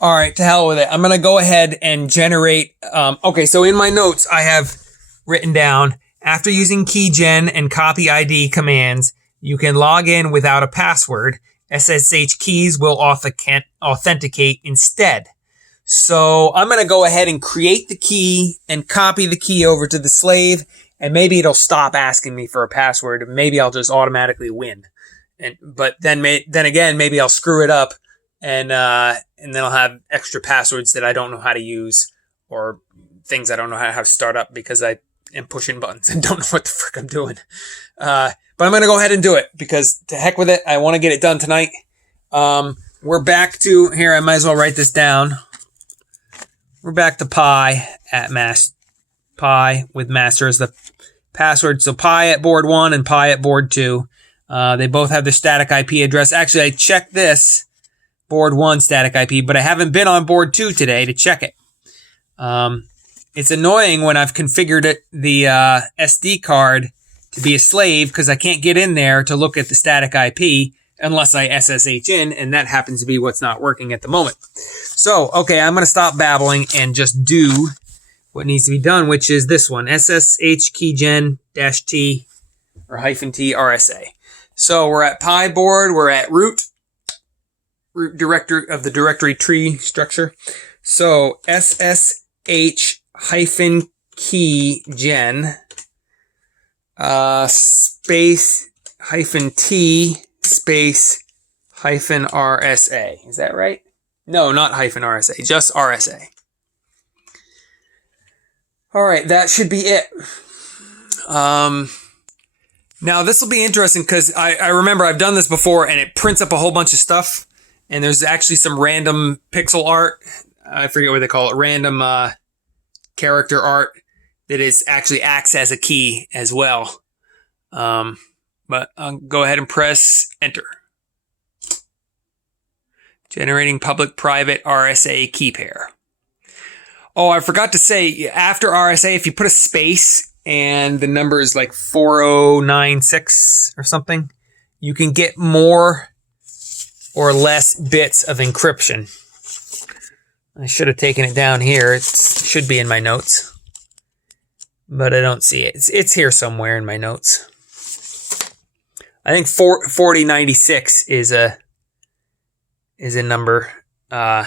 All right, to hell with it. I'm going to go ahead and generate. Okay, so in my notes, I have written down, after using keygen and copy ID commands, you can log in without a password. SSH keys will authenticate instead. So I'm going to go ahead and create the key and copy the key over to the slave, and maybe it'll stop asking me for a password. Maybe I'll just automatically win. But then again, maybe I'll screw it up, and then I'll have extra passwords that I don't know how to use, or things I don't know how to start up because I am pushing buttons and don't know what the frick I'm doing. But I'm going to go ahead and do it because to heck with it. I want to get it done tonight. We're back to, here, I might as well write this down. We're back to pi at pi with master as the password. So pi at board 1 and pi at board 2. They both have the static IP address. Actually, I checked this board 1 static IP, but I haven't been on board 2 today to check it. It's annoying when I've configured the SD card to be a slave because I can't get in there to look at the static IP unless I SSH in, and that happens to be what's not working at the moment. So, okay, I'm going to stop babbling and just do what needs to be done, which is this one, SSH keygen -t or -t RSA. So we're at pi board, we're at root director of the directory tree structure. So SSH -keygen space -t space -RSA. Is that right? No, not -RSA, just RSA. All right, that should be it. Now, this will be interesting because I remember I've done this before and it prints up a whole bunch of stuff. And there's actually some random pixel art. I forget what they call it. Random character art that is actually acts as a key as well. But I'll go ahead and press enter. Generating public-private RSA key pair. Oh, I forgot to say, after RSA, if you put a space and the number is like 4096 or something, you can get more or less bits of encryption. I should have taken it down here. It should be in my notes, but I don't see it. It's here somewhere in my notes. I think 4096 is a number to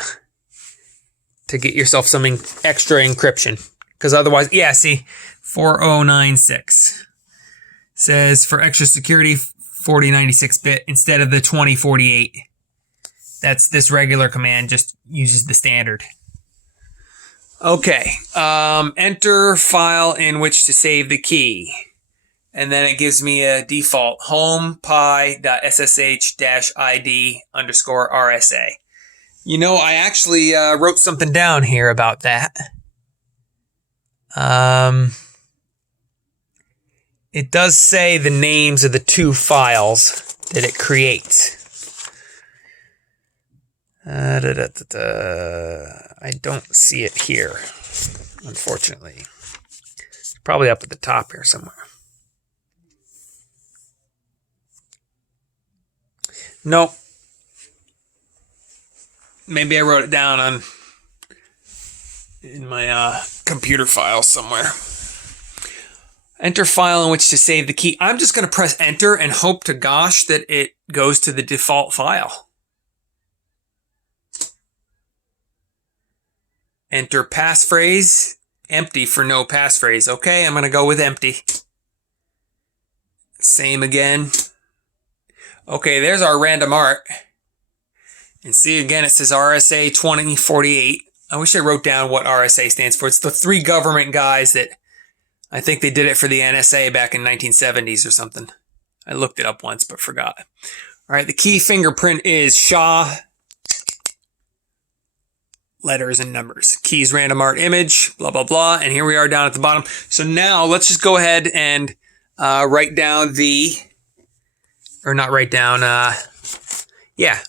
get yourself some extra encryption. Because otherwise, yeah, see, 4096 says for extra security, 4096 bit instead of the 2048. That's this regular command, just uses the standard. Okay, enter file in which to save the key. And then it gives me a default home pi.ssh-id_RSA. You know, I actually wrote something down here about that. It does say the names of the two files that it creates. I don't see it here, unfortunately. It's probably up at the top here somewhere. Nope. Maybe I wrote it down in my computer file somewhere. Enter file in which to save the key. I'm just going to press enter and hope to gosh that it goes to the default file. Enter passphrase. Empty for no passphrase. Okay, I'm going to go with empty. Same again. Okay, there's our random art. And see, again, it says RSA 2048. I wish I wrote down what RSA stands for. It's the three government guys that I think they did it for the NSA back in 1970s or something. I looked it up once, but forgot. All right, the key fingerprint is SHA. Letters and numbers. Keys, random art image, blah, blah, blah. And here we are down at the bottom. So now let's just go ahead and write down the... Or not write down...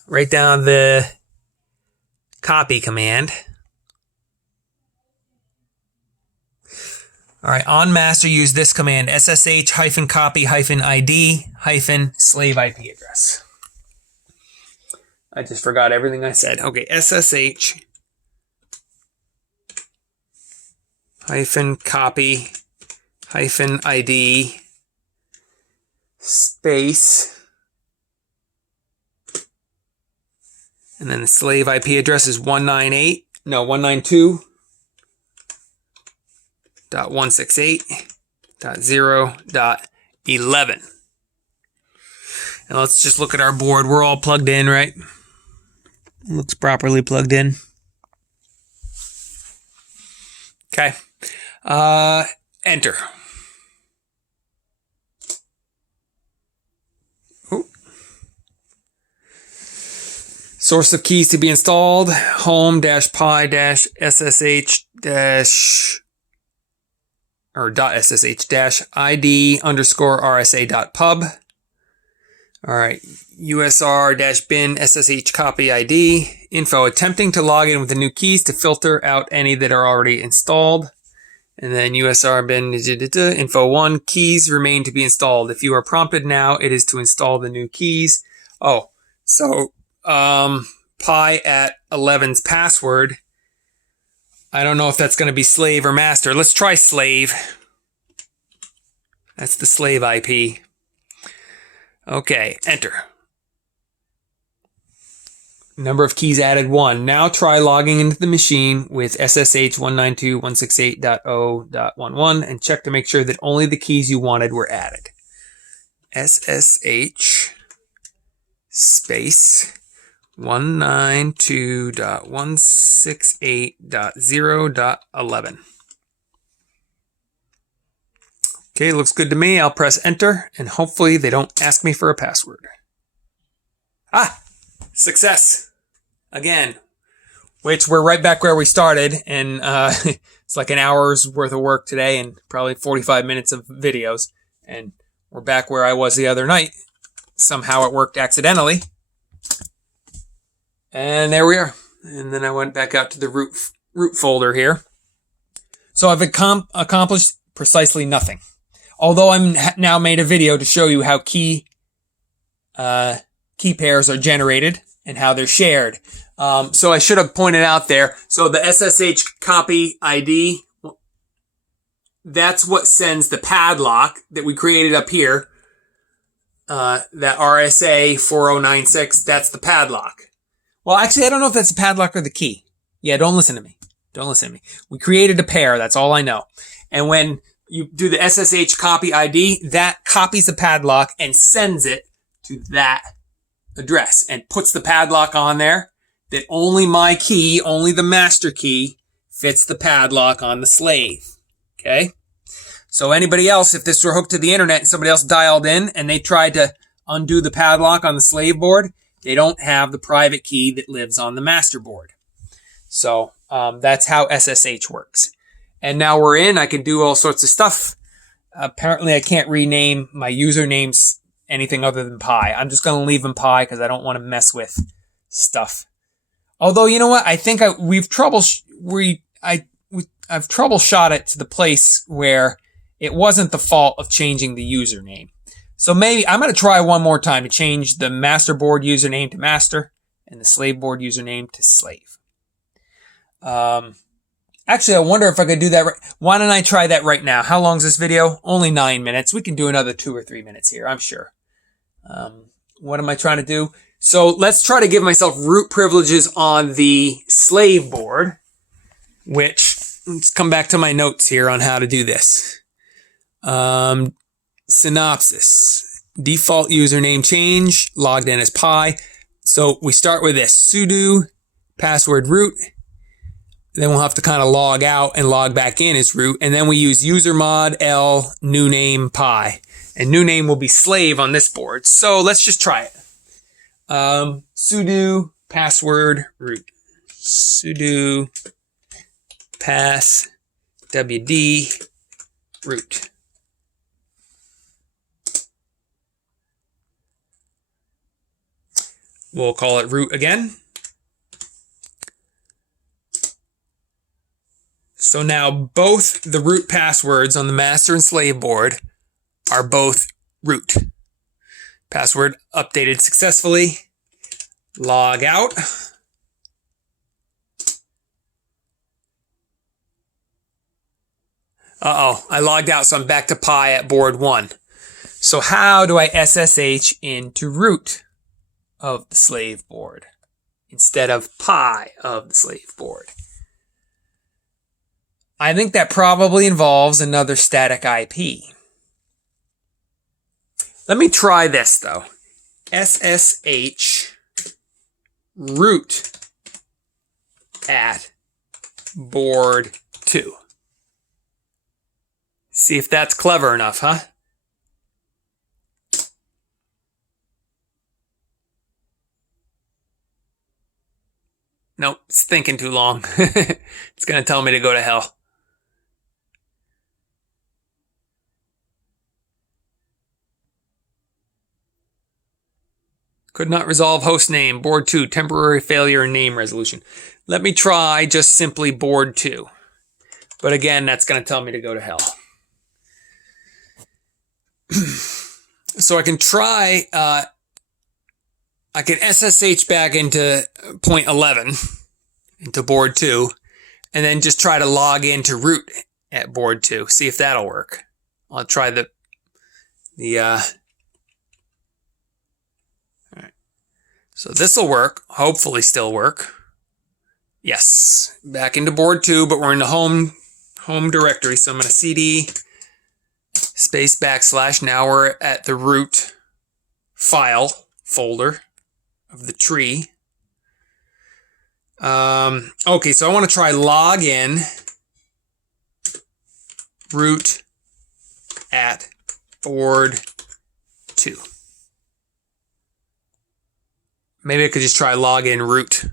write down the copy command. All right, on master, use this command, ssh-copy-id-slave IP address. I just forgot everything I said. Okay, ssh hyphen copy hyphen ID space, and then the slave IP address is 192.168.0.11. And let's just look at our board. We're all plugged in, right? Looks properly plugged in. Okay. Enter. Ooh. Source of keys to be installed, home-pi-ssh- or .ssh-id_rsa.pub. All right, usr-bin ssh copy ID info, attempting to log in with the new keys to filter out any that are already installed. And then usr-bin info 1, keys remain to be installed. If you are prompted now, it is to install the new keys. Oh, so pi at 11's password. I don't know if that's going to be slave or master. Let's try slave. That's the slave IP. Okay, enter. Number of keys added 1. Now try logging into the machine with SSH 192.168.0.11 and check to make sure that only the keys you wanted were added. SSH space 192.168.0.11. Okay, looks good to me. I'll press enter, and hopefully they don't ask me for a password. Ah, success. Again, which we're right back where we started, and it's like an hour's worth of work today and probably 45 minutes of videos, and we're back where I was the other night. Somehow it worked accidentally, and there we are. And then I went back out to the root folder here. So I've accomplished precisely nothing. Although I'm now made a video to show you how key pairs are generated and how they're shared. So I should have pointed out there. So the SSH copy ID, that's what sends the padlock that we created up here. That RSA 4096, that's the padlock. Well, actually, I don't know if that's the padlock or the key. Yeah, don't listen to me. Don't listen to me. We created a pair. That's all I know. And when you do the SSH copy ID, that copies the padlock and sends it to that address and puts the padlock on there that only my key, only the master key, fits the padlock on the slave. Okay? So anybody else, if this were hooked to the internet and somebody else dialed in and they tried to undo the padlock on the slave board, they don't have the private key that lives on the master board. So that's how SSH works. And now we're in. I can do all sorts of stuff. Apparently, I can't rename my usernames anything other than pi. I'm just going to leave them pi because I don't want to mess with stuff. Although, you know what? I think I've troubleshot it to the place where it wasn't the fault of changing the username. So maybe I'm going to try one more time to change the master board username to master and the slave board username to slave. Actually, I wonder if I could do that. Why don't I try that right now? How long is this video? Only 9 minutes. We can do another 2 or 3 minutes here, I'm sure. What am I trying to do? So let's try to give myself root privileges on the slave board, which, let's come back to my notes here on how to do this. Synopsis. Default username change, logged in as pi. So we start with this, sudo password root. Then we'll have to kind of log out and log back in as root. And then we use usermod l new name pi. And new name will be slave on this board. So let's just try it. Sudo password root. Sudo pass wd root. We'll call it root again. So now both the root passwords on the master and slave board are both root. Password updated successfully. Log out. Uh-oh, I logged out, so I'm back to pi at board 1. So how do I SSH into root of the slave board instead of pi of the slave board? I think that probably involves another static IP. Let me try this, though. SSH root at board 2. See if that's clever enough, huh? Nope, it's thinking too long. It's going to tell me to go to hell. Could not resolve host name. Board 2, temporary failure in name resolution. Let me try just simply board 2. But again, that's going to tell me to go to hell. So I can try, I can SSH back into point 11, into board 2, and then just try to log into root at board 2. See if that'll work. I'll try the all right. So this will work, hopefully still work. Yes, back into board 2, but we're in the home directory, so I'm going to cd space /. Now we're at the root file folder of the tree. Okay, so I want to try login root at board 2. Maybe I could just try login root.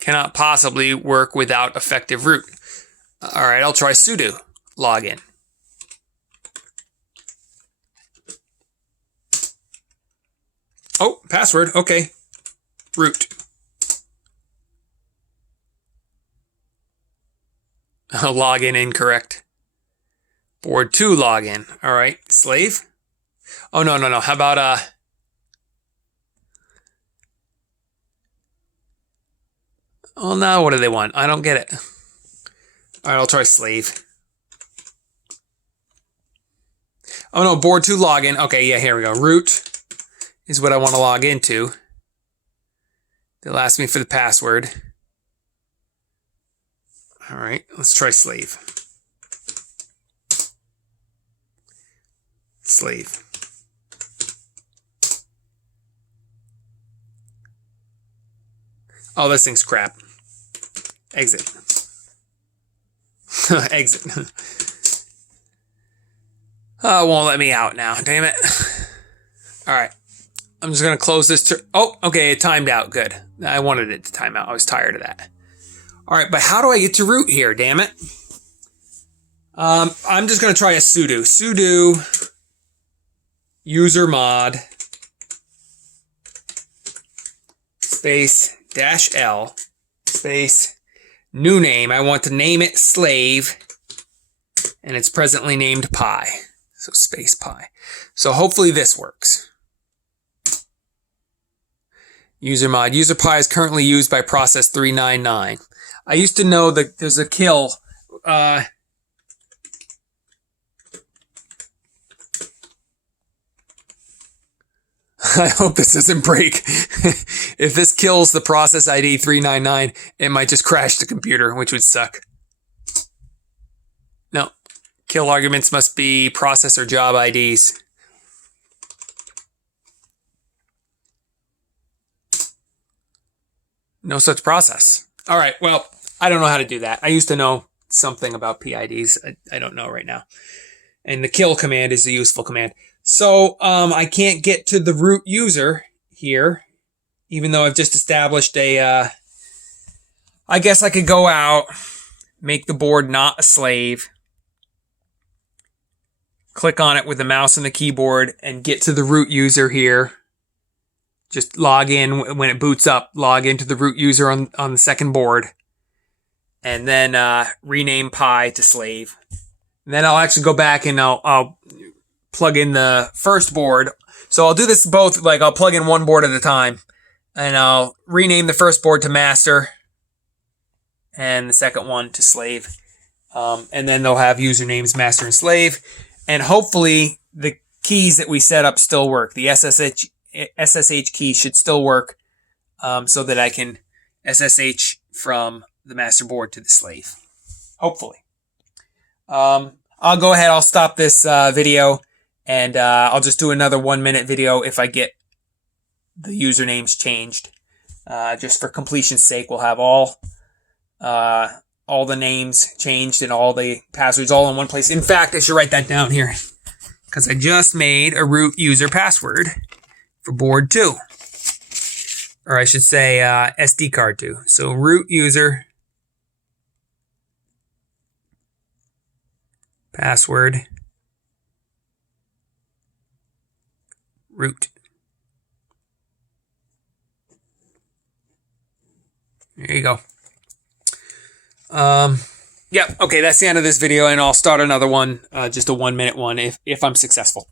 Cannot possibly work without effective root. All right, I'll try sudo login. Oh, password. Okay. Root. Login incorrect. Board 2 login. All right. Slave. Oh, no. How about, oh, now what do they want? I don't get it. All right, I'll try slave. Oh, no. Board 2 login. Okay, yeah, here we go. Root is what I want to log into. They'll ask me for the password. All right, let's try slave. Slave. Oh, this thing's crap. Exit. Exit. Oh, it won't let me out now. Damn it. All right. I'm just going to close this. Oh, okay. It timed out. Good. I wanted it to time out. I was tired of that. All right. But how do I get to root here? Damn it. I'm just going to try a sudo. Sudo user mod space -L space new name. I want to name it slave, and it's presently named pi. So space pi. So hopefully this works. User mod. User pi is currently used by process 399. I used to know that there's a kill. I hope this doesn't break. If this kills the process ID 399, it might just crash the computer, which would suck. No. Kill arguments must be process or job IDs. No such process. All right, well, I don't know how to do that. I used to know something about PIDs. I don't know right now. And the kill command is a useful command. So I can't get to the root user here, even though I've just established a... I guess I could go out, make the board not a slave, click on it with the mouse and the keyboard, and get to the root user here. Just log in when it boots up, log into the root user on the second board, and then rename pi to slave. And then I'll actually go back and I'll plug in the first board. So I'll do this both, like I'll plug in one board at a time, and I'll rename the first board to master and the second one to slave. And then they'll have usernames, master and slave. And hopefully the keys that we set up still work. The SSH key should still work, so that I can SSH from the master board to the slave. Hopefully. I'll go ahead. I'll stop this video, and I'll just do another 1-minute video if I get the usernames changed. Just for completion's sake, we'll have all the names changed and all the passwords all in one place. In fact, I should write that down here, because I just made a root user password for board 2. Or I should say SD card 2. So root user password root. There you go. Yeah, okay, that's the end of this video, and I'll start another one, just a 1-minute one if I'm successful.